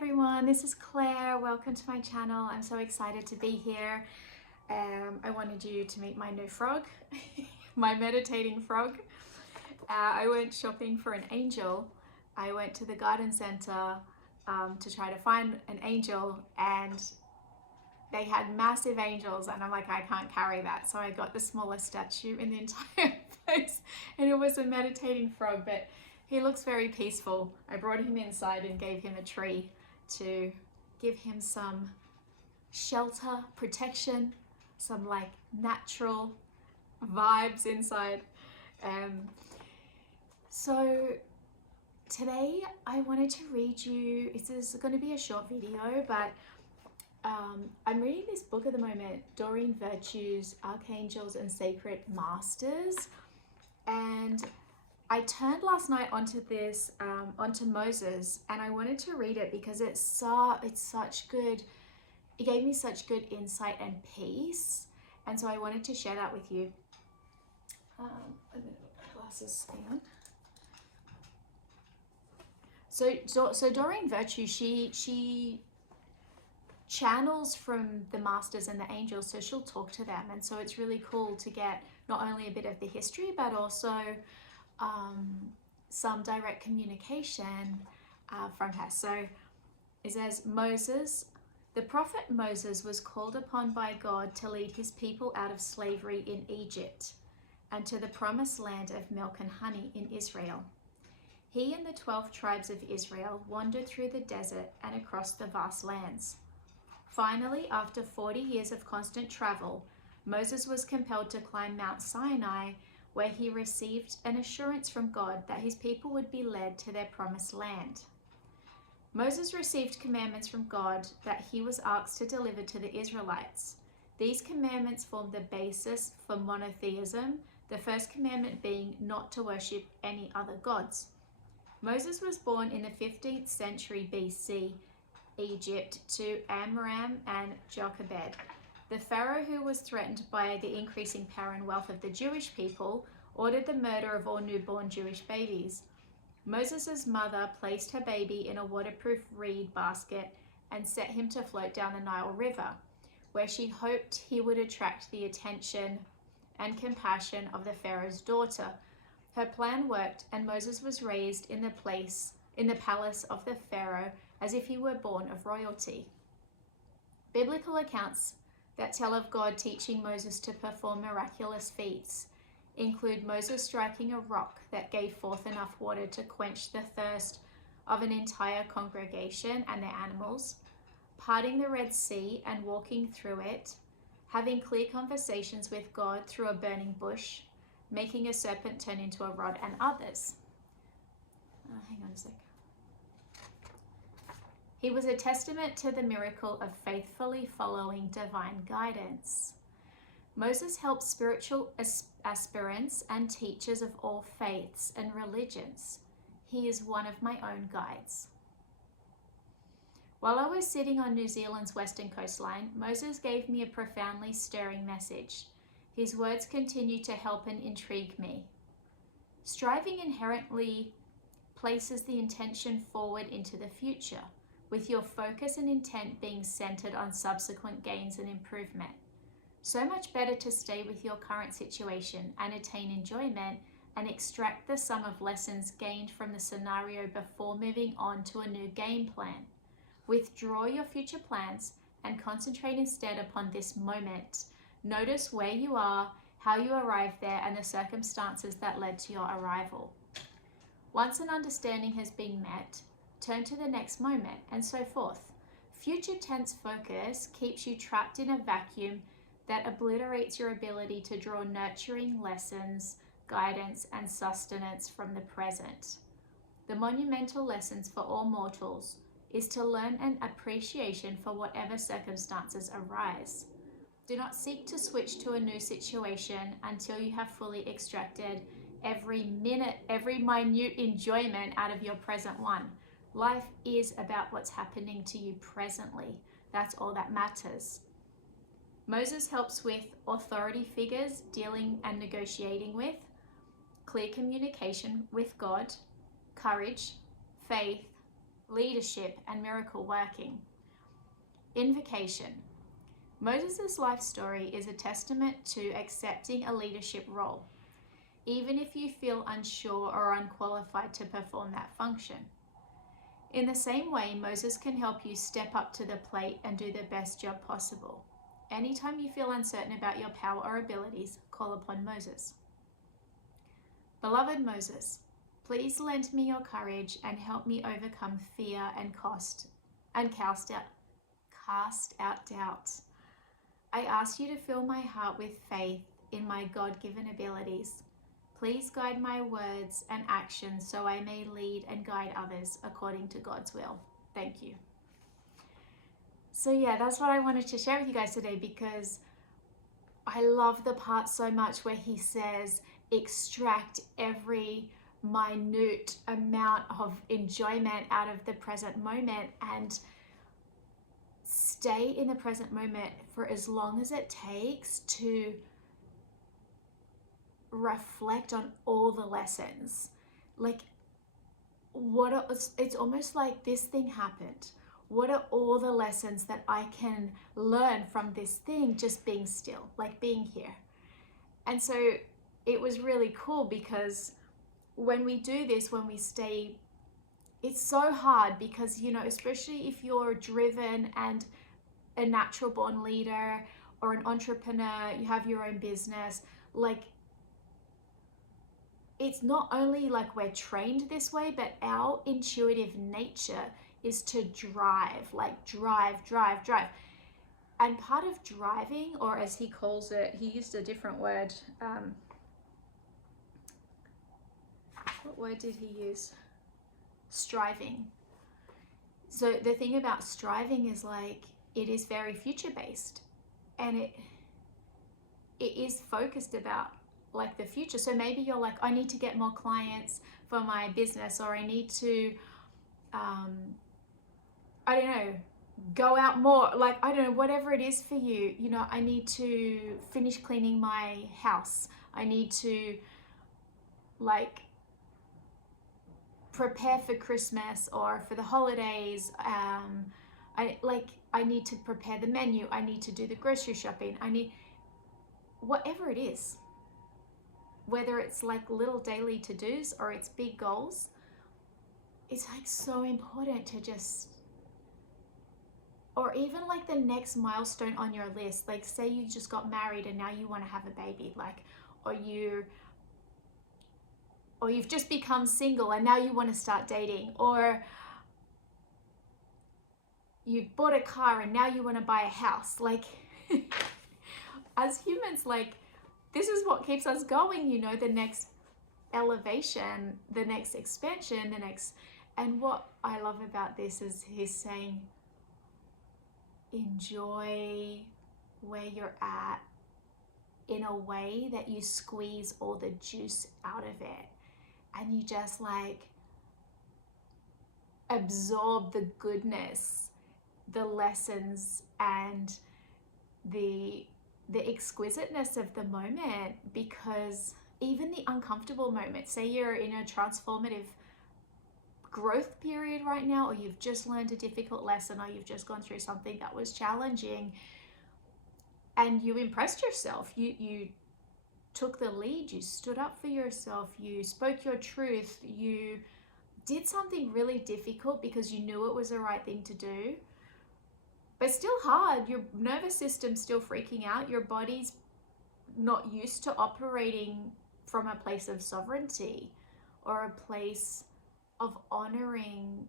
everyone, this is Claire. Welcome to my channel. I'm so excited to be here. I wanted you to meet my new frog, my meditating frog. I went shopping for an angel. I went to the garden center to try to find an angel, and they had massive angels, and I'm like, I can't carry that. So I got the smallest statue in the entire place, and it was a meditating frog, but he looks very peaceful. I brought him inside and gave him a tree to give him some shelter, protection, some like natural vibes inside. So today I wanted to read you, this is going to be a short video, but I'm reading this book at the moment, Doreen Virtue's Archangels and Sacred Masters, and I turned last night onto this, onto Moses, and I wanted to read it because it's such good, it gave me such good insight and peace, and so I wanted to share that with you. I'm gonna put my glasses, hang on. So Doreen Virtue, she channels from the masters and the angels, so she'll talk to them, and so it's really cool to get not only a bit of the history, but also some direct communication from her. So it says, Moses, the prophet Moses was called upon by God to lead his people out of slavery in Egypt and to the promised land of milk and honey in Israel. He and the 12 tribes of Israel wandered through the desert and across the vast lands. Finally, after 40 years of constant travel, Moses was compelled to climb Mount Sinai, where he received an assurance from God that his people would be led to their promised land. Moses received commandments from God that he was asked to deliver to the Israelites. These commandments formed the basis for monotheism, the first commandment being not to worship any other gods. Moses was born in the 15th century BC, Egypt, to Amram and Jochebed. The Pharaoh, who was threatened by the increasing power and wealth of the Jewish people, ordered the murder of all newborn Jewish babies. Moses' mother placed her baby in a waterproof reed basket and set him to float down the Nile River, where she hoped he would attract the attention and compassion of the Pharaoh's daughter. Her plan worked, and Moses was raised in the palace of the Pharaoh as if he were born of royalty. Biblical accounts that tell of God teaching Moses to perform miraculous feats include Moses striking a rock that gave forth enough water to quench the thirst of an entire congregation and their animals, parting the Red Sea and walking through it, having clear conversations with God through a burning bush, making a serpent turn into a rod, and others. Hang on a sec. He was a testament to the miracle of faithfully following divine guidance. Moses helped spiritual aspirants and teachers of all faiths and religions. He is one of my own guides. While I was sitting on New Zealand's western coastline, Moses gave me a profoundly stirring message. His words continue to help and intrigue me. Striving inherently places the intention forward into the future, with your focus and intent being centered on subsequent gains and improvement. So much better to stay with your current situation and attain enjoyment and extract the sum of lessons gained from the scenario before moving on to a new game plan. Withdraw your future plans and concentrate instead upon this moment. Notice where you are, how you arrived there, and the circumstances that led to your arrival. Once an understanding has been met, turn to the next moment, and so forth. Future tense focus keeps you trapped in a vacuum that obliterates your ability to draw nurturing lessons, guidance, and sustenance from the present. The monumental lessons for all mortals is to learn an appreciation for whatever circumstances arise. Do not seek to switch to a new situation until you have fully extracted every minute enjoyment out of your present one. Life is about what's happening to you presently. That's all that matters. Moses helps with authority figures dealing and negotiating with, clear communication with God, courage, faith, leadership, and miracle working. Invocation. Moses' life story is a testament to accepting a leadership role, even if you feel unsure or unqualified to perform that function. In the same way, Moses can help you step up to the plate and do the best job possible. Anytime you feel uncertain about your power or abilities, call upon Moses. Beloved Moses, please lend me your courage and help me overcome fear and cast out doubt. I ask you to fill my heart with faith in my God-given abilities. Please guide my words and actions so I may lead and guide others according to God's will. Thank you. So yeah, that's what I wanted to share with you guys today, because I love the part so much where he says, extract every minute amount of enjoyment out of the present moment and stay in the present moment for as long as it takes to reflect on all the lessons. Like, it's almost like this thing happened. What are all the lessons that I can learn from this thing just being still, like being here? And so it was really cool, because when we do this, when we stay, it's so hard because, you know, especially if you're driven and a natural born leader or an entrepreneur, you have your own business, like, it's not only like we're trained this way, but our intuitive nature is to drive, like drive. And part of driving, or as he calls it, he used a different word. What word did he use? Striving. So the thing about striving is, like, it is very future based, and it is focused about like the future. So maybe you're like, I need to get more clients for my business, or I need to I don't know, go out more, like, I don't know, whatever it is for you. You know, I need to finish cleaning my house, I need to like prepare for Christmas or for the holidays, I need to prepare the menu, I need to do the grocery shopping, I need whatever it is, whether it's like little daily to-dos or it's big goals. It's like so important to just, or even like the next milestone on your list, like say you just got married and now you want to have a baby, like, or you've just become single and now you want to start dating, or you've bought a car and now you want to buy a house. Like as humans, like, this is what keeps us going, you know, the next elevation, the next expansion, the next. And what I love about this is he's saying, enjoy where you're at in a way that you squeeze all the juice out of it, and you just like absorb the goodness, the lessons, and the exquisiteness of the moment. Because even the uncomfortable moments, say you're in a transformative growth period right now, or you've just learned a difficult lesson, or you've just gone through something that was challenging and you impressed yourself, you took the lead, you stood up for yourself, you spoke your truth, you did something really difficult because you knew it was the right thing to do, but still hard. Your nervous system's still freaking out, your body's not used to operating from a place of sovereignty or a place of honoring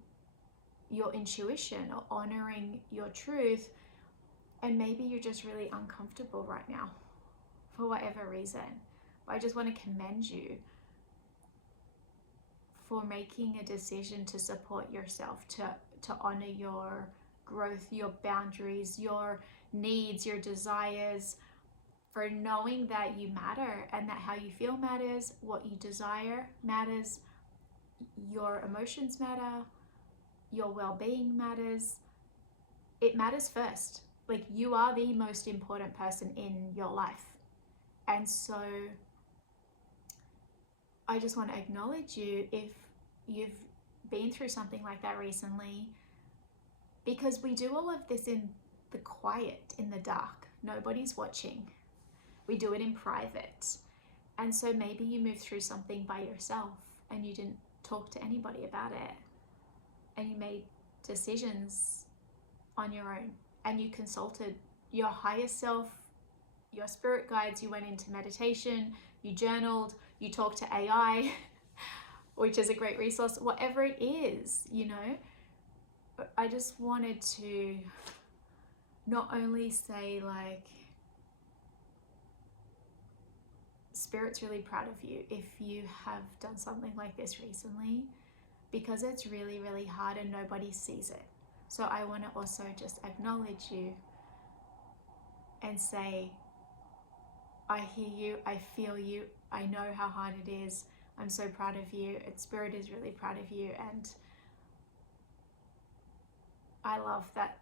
your intuition or honoring your truth. And maybe you're just really uncomfortable right now for whatever reason. But I just want to commend you for making a decision to support yourself, to honor your growth, your boundaries, your needs, your desires, for knowing that you matter and that how you feel matters, what you desire matters, your emotions matter, your well-being matters. It matters first. Like, you are the most important person in your life. And so I just want to acknowledge you if you've been through something like that recently, because we do all of this in the quiet, in the dark. Nobody's watching. We do it in private. And so maybe you moved through something by yourself and you didn't talk to anybody about it. And you made decisions on your own. And you consulted your higher self, your spirit guides. You went into meditation, you journaled, you talked to AI, which is a great resource, whatever it is, you know. I just wanted to not only say, like, Spirit's really proud of you if you have done something like this recently, because it's really, really hard and nobody sees it. So I want to also just acknowledge you and say, I hear you, I feel you, I know how hard it is, I'm so proud of you, and Spirit is really proud of you, and I love that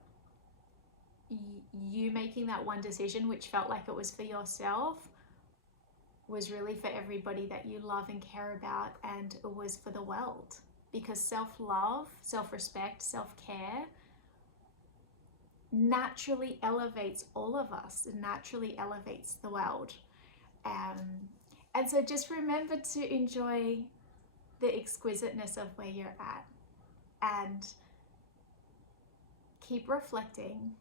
you making that one decision, which felt like it was for yourself, was really for everybody that you love and care about, and it was for the world. Because self-love, self-respect, self-care naturally elevates all of us, it naturally elevates the world. And so just remember to enjoy the exquisiteness of where you're at, and keep reflecting.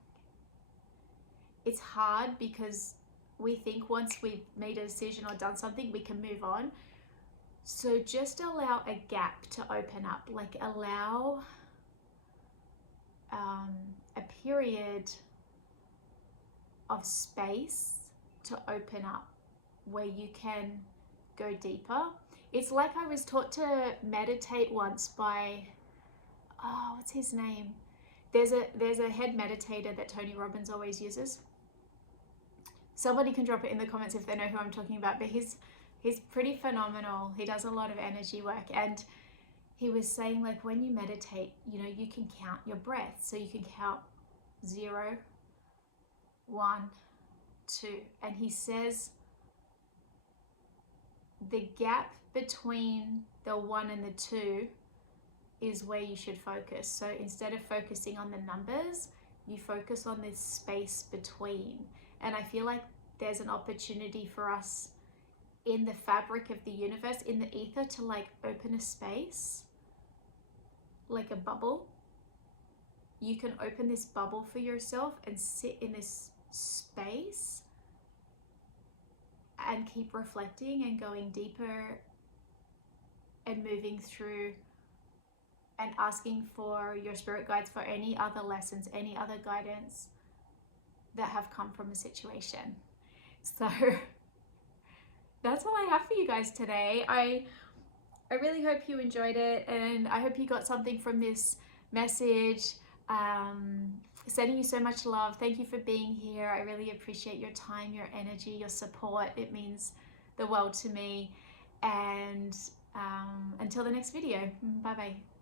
It's hard because we think once we've made a decision or done something, we can move on. So just allow a gap to open up, like allow a period of space to open up where you can go deeper. It's like I was taught to meditate once by, what's his name? There's a head meditator that Tony Robbins always uses. Somebody can drop it in the comments if they know who I'm talking about, but he's pretty phenomenal. He does a lot of energy work, and he was saying, like, when you meditate, you know, you can count your breath. So you can count 0, 1, 2. And he says the gap between the 1 and the 2 is where you should focus. So instead of focusing on the numbers, you focus on this space between. And I feel like there's an opportunity for us in the fabric of the universe, in the ether, to like open a space, like a bubble. You can open this bubble for yourself and sit in this space and keep reflecting and going deeper and moving through and asking for your spirit guides for any other lessons, any other guidance that have come from a situation. So that's all I have for you guys today. I really hope you enjoyed it, and I hope you got something from this message. Sending you so much love. Thank you for being here. I really appreciate your time, your energy, your support. It means the world to me. And until the next video, bye bye.